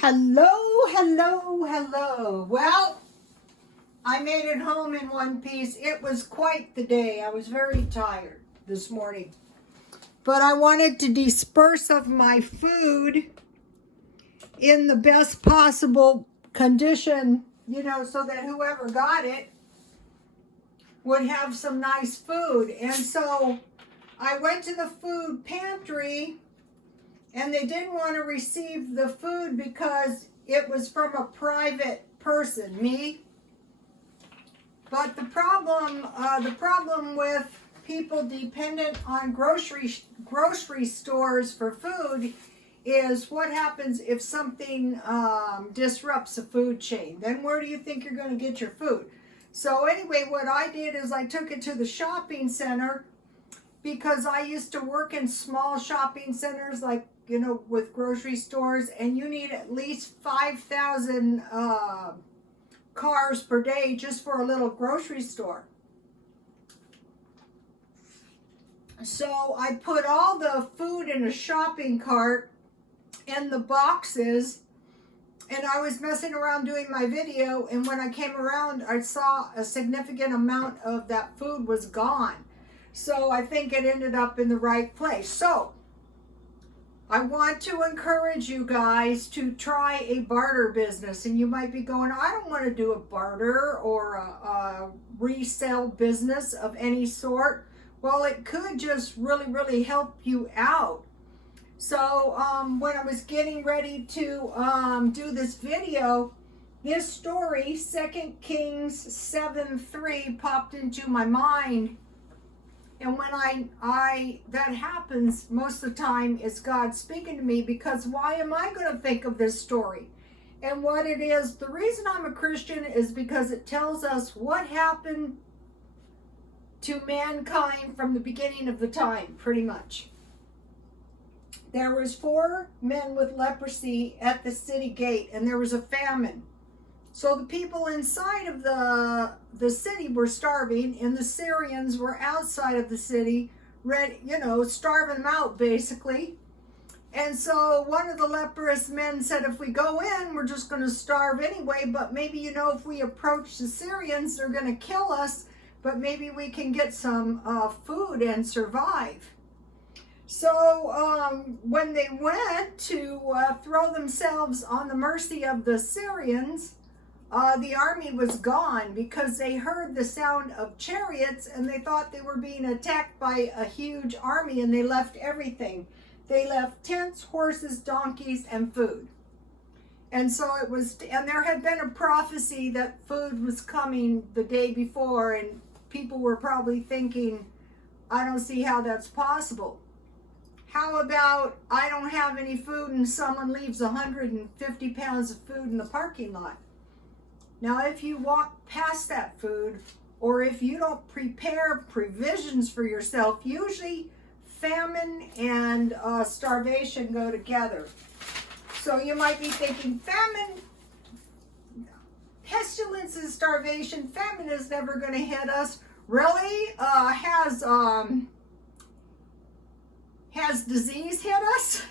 Hello, hello, hello. Well, I made it home in one piece. It was quite the day. I was very tired this morning. But I wanted to disperse of my food in the best possible condition, so that whoever got it would have some nice food. And so I went to the food pantry, and they didn't want to receive the food because it was from a private person, me. But the problem with people dependent on grocery stores for food is what happens if something disrupts a food chain. Then where do you think you're going to get your food? So anyway, what I did is I took it to the shopping center, because I used to work in small shopping centers like, with grocery stores, and you need at least 5,000 cars per day just for a little grocery store. So I put all the food in a shopping cart in the boxes, and I was messing around doing my video, and when I came around, I saw a significant amount of that food was gone. So I think it ended up in the right place. So I want to encourage you guys to try a barter business. And you might be going, I don't want to do a barter or a resale business of any sort. Well, it could just really, really help you out. So when I was getting ready to do this video, this story, 2 Kings 7:3, popped into my mind. And when that happens, most of the time it's God speaking to me, because why am I going to think of this story? And what it is, the reason I'm a Christian is because it tells us what happened to mankind from the beginning of the time, pretty much. There was 4 men with leprosy at the city gate, and there was a famine. So the people inside of the city were starving, and the Syrians were outside of the city, starving them out basically. And so one of the leprous men said, if we go in, we're just going to starve anyway, but maybe, if we approach the Syrians, they're going to kill us, but maybe we can get some food and survive. So when they went to throw themselves on the mercy of the Syrians, the army was gone, because they heard the sound of chariots and they thought they were being attacked by a huge army, and they left everything. They left tents, horses, donkeys, and food. And so and there had been a prophecy that food was coming the day before, and people were probably thinking, I don't see how that's possible. How about I don't have any food and someone leaves 150 pounds of food in the parking lot? Now, if you walk past that food, or if you don't prepare provisions for yourself, usually famine and starvation go together. So you might be thinking, famine, pestilence and starvation, famine is never going to hit us. Really? Has disease hit us?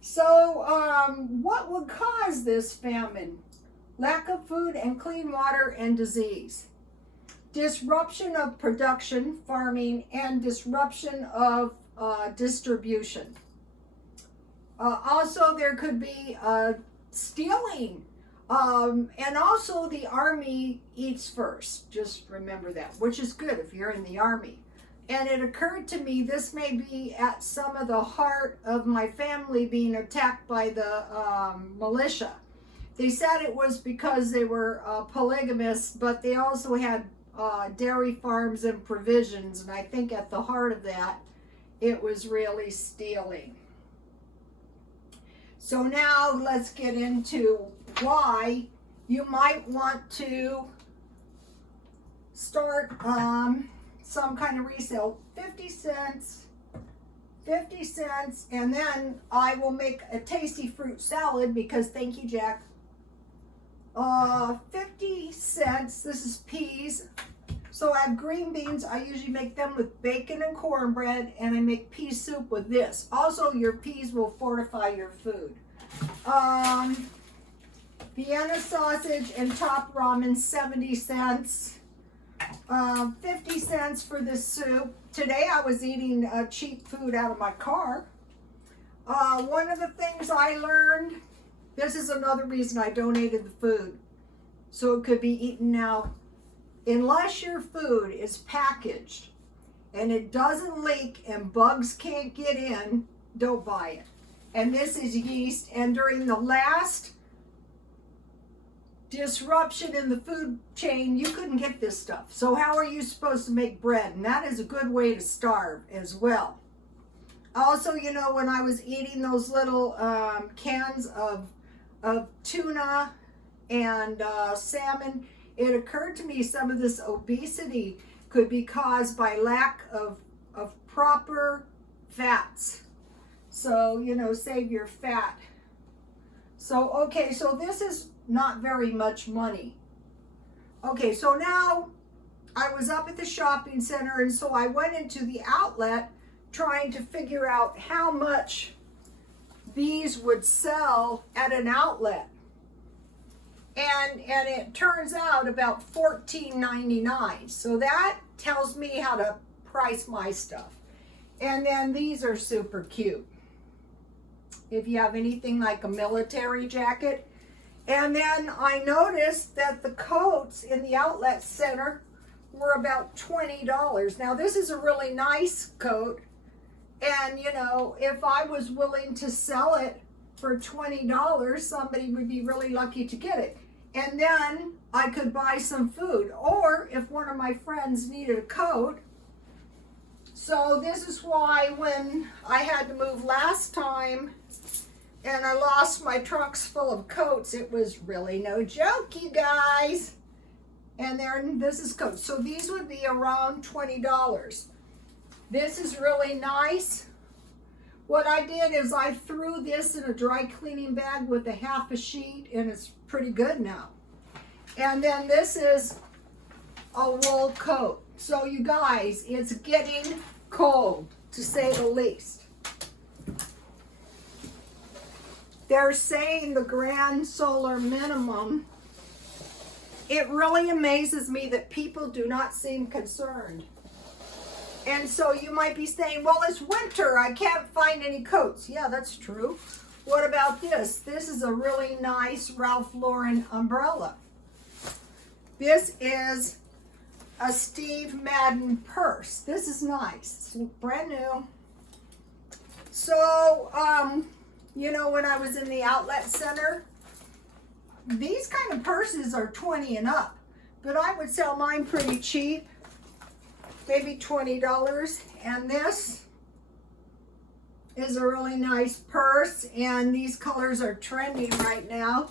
So what would cause this famine? Lack of food and clean water and disease. Disruption of production, farming, and disruption of distribution. Also, there could be stealing. And also the army eats first. Just remember that, which is good if you're in the army. And it occurred to me this may be at some of the heart of my family being attacked by the militia. They said it was because they were polygamists, but they also had dairy farms and provisions. And I think at the heart of that, it was really stealing. So now let's get into why you might want to start some kind of resale. 50 cents, and then I will make a tasty fruit salad, because thank you, Jack. 50 cents, this is peas. So I have green beans. I usually make them with bacon and cornbread, and I make pea soup with this. Also, your peas will fortify your food. Vienna sausage and top ramen, 70 cents. 50 cents for this soup. Today I was eating cheap food out of my car. One of the things I learned, this is another reason I donated the food, so it could be eaten now. Unless your food is packaged and it doesn't leak and bugs can't get in, don't buy it. And this is yeast, and during the last disruption in the food chain, you couldn't get this stuff. So how are you supposed to make bread? And that is a good way to starve as well. Also, you know, when I was eating those little cans of tuna and salmon, it occurred to me some of this obesity could be caused by lack of proper fats. So, you know, save your fat. So, okay, so this is not very much money. Okay, so now I was up at the shopping center, and so I went into the outlet trying to figure out how much these would sell at an outlet. And it turns out about $14.99. So that tells me how to price my stuff. And then these are super cute. If you have anything like a military jacket. And then I noticed that the coats in the outlet center were about $20. Now this is a really nice coat. And you know, if I was willing to sell it for $20, somebody would be really lucky to get it. And then I could buy some food. Or if one of my friends needed a coat. So this is why when I had to move last time and I lost my trunks full of coats, it was really no joke, you guys. And this is coats. So these would be around $20. This is really nice. What I did is I threw this in a dry cleaning bag with a half a sheet, and it's pretty good now. And then this is a wool coat. So you guys, it's getting cold, to say the least. They're saying the grand solar minimum. It really amazes me that people do not seem concerned. And so you might be saying, well, it's winter, I can't find any coats. Yeah, that's true. What about this? This is a really nice Ralph Lauren umbrella. This is a Steve Madden purse. This is nice. It's brand new. So, you know, when I was in the outlet center, these kind of purses are 20 and up. But I would sell mine pretty cheap. Maybe $20. And this is a really nice purse, and these colors are trending right now.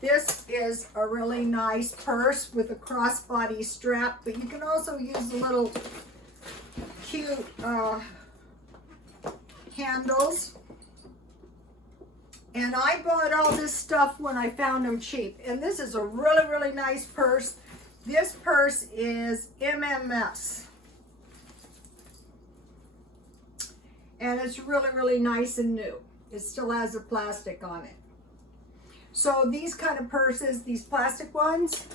This is a really nice purse with a crossbody strap, but you can also use the little cute handles. And I bought all this stuff when I found them cheap. And this is a really, really nice purse. This purse is MMS. And it's really, really nice and new. It still has the plastic on it. So these kind of purses, these plastic ones,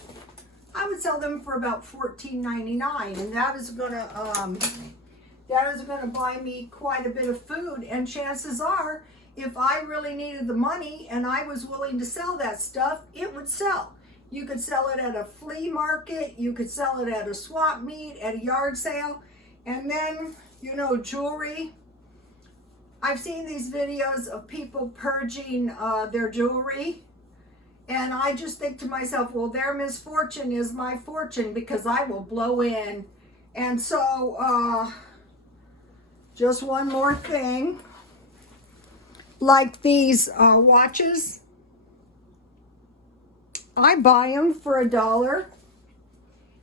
I would sell them for about $14.99. And that is gonna buy me quite a bit of food. And chances are, if I really needed the money and I was willing to sell that stuff, it would sell. You could sell it at a flea market, you could sell it at a swap meet, at a yard sale, and then, you know, jewelry. I've seen these videos of people purging their jewelry, and I just think to myself, well, their misfortune is my fortune because I will blow in. And so, just one more thing. Like these watches, I buy them for $1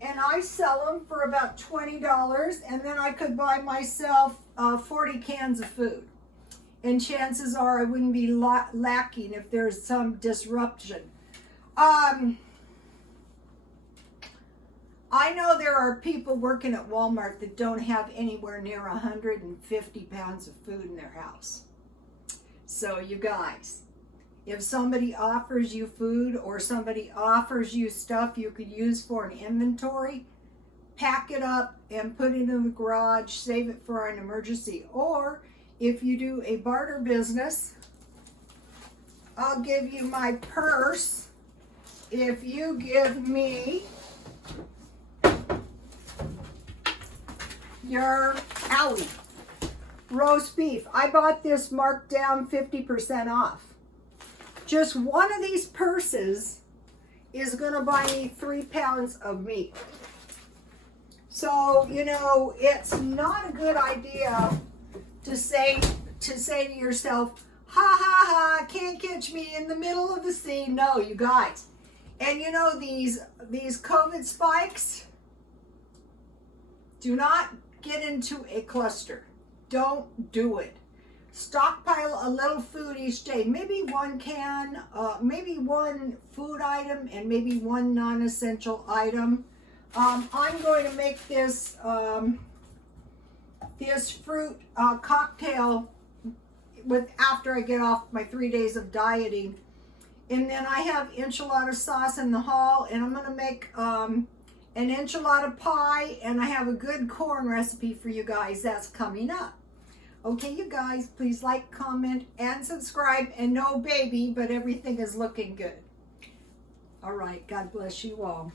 and I sell them for about $20, and then I could buy myself 40 cans of food. And chances are I wouldn't be lacking if there's some disruption. I know there are people working at Walmart that don't have anywhere near 150 pounds of food in their house. So you guys, If somebody offers you food or somebody offers you stuff you could use for an inventory, pack it up and put it in the garage, save it for an emergency. Or if you do a barter business, I'll give you my purse if you give me your Allie roast beef. I bought this marked down 50% off. Just one of these purses is gonna buy me 3 pounds of meat. So, you know, it's not a good idea to say to yourself, ha ha ha, can't catch me in the middle of the sea. No, you guys. And you know, these COVID spikes, do not get into a cluster. Don't do it. Stockpile a little food each day. Maybe one can, maybe one food item and maybe one non-essential item. I'm going to make this this fruit cocktail after I get off my 3 days of dieting. And then I have enchilada sauce in the haul, and I'm going to make an enchilada pie, and I have a good corn recipe for you guys that's coming up. Okay, you guys, please like, comment, and subscribe. And no baby, but everything is looking good. All right, God bless you all.